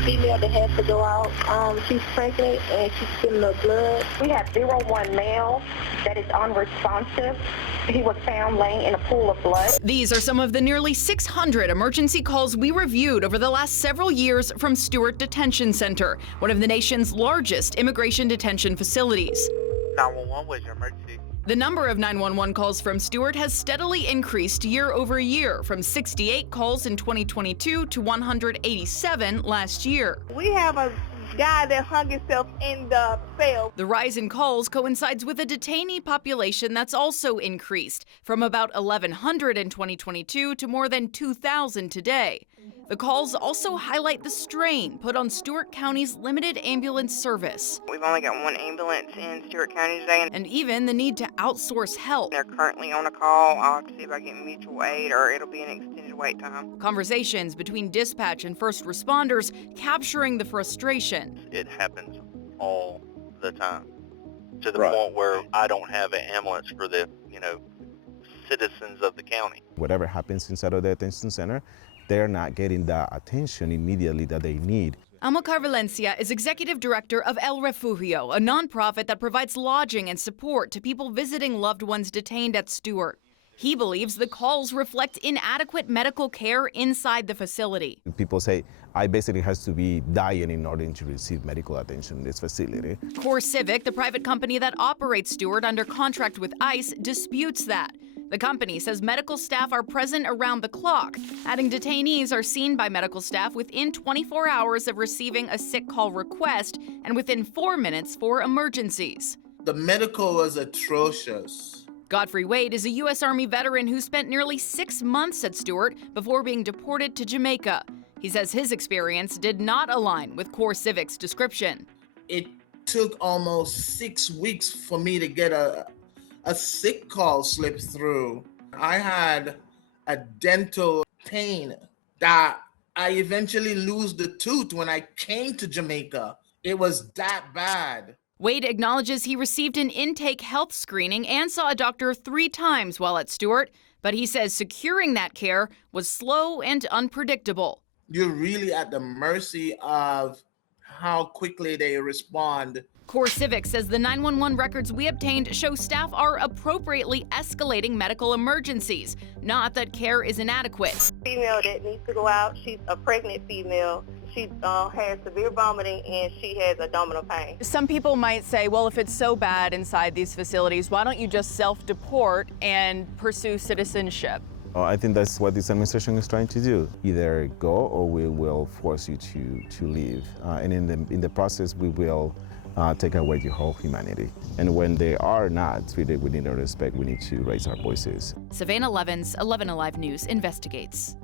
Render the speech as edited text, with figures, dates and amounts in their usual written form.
female that has to go out. She's pregnant and she's getting the blood. We have 01 male that is unresponsive. He was found laying in a pool of blood. These are some of the nearly 600 emergency calls we reviewed over the last several years from Stewart Detention Center, one of the nation's largest immigration detention facilities. 911 was your emergency. The number of 911 calls from Stewart has steadily increased year over year, from 68 calls in 2022 to 187 last year. We have a guy that hung himself in the cell. The rise in calls coincides with a detainee population that's also increased, from about 1,100 in 2022 to more than 2,000 today. The calls also highlight the strain put on Stewart County's limited ambulance service. We've only got one ambulance in Stewart County today. And even the need to outsource help. They're currently on a call. I'll have to see if I get mutual aid or it'll be an extended wait time. Conversations between dispatch and first responders capturing the frustration. It happens all the time, to the point where I don't have an ambulance for the, citizens of the county. Whatever happens inside of the detention center, they're not getting the attention immediately that they need. Amilcar Valencia is executive director of El Refugio, a nonprofit that provides lodging and support to people visiting loved ones detained at Stewart. He believes the calls reflect inadequate medical care inside the facility. People say, I basically has to be dying in order to receive medical attention in this facility. CoreCivic, the private company that operates Stewart under contract with ICE, disputes that. The company says medical staff are present around the clock, adding detainees are seen by medical staff within 24 hours of receiving a sick call request and within 4 minutes for emergencies. The medical was atrocious. Godfrey Wade is a U.S. Army veteran who spent nearly 6 months at Stewart before being deported to Jamaica. He says his experience did not align with CoreCivic's description. It took almost 6 weeks for me to get a sick call slip through. I had a dental pain that I eventually lose the tooth when I came to Jamaica. It was that bad. Wade acknowledges he received an intake health screening and saw a doctor 3 times while at Stewart, but he says securing that care was slow and unpredictable. You're really at the mercy of how quickly they respond. CoreCivic says the 911 records we obtained show staff are appropriately escalating medical emergencies, not that care is inadequate. Female that needs to go out, she's a pregnant female. She has severe vomiting and she has abdominal pain. Some people might say, well, if it's so bad inside these facilities, why don't you just self-deport and pursue citizenship? I think that's what this administration is trying to do. Either go or we will force you to leave. And in the process, we will take away your whole humanity. And when they are not treated with respect, we need to raise our voices. Savannah Levins, 11 Alive News investigates.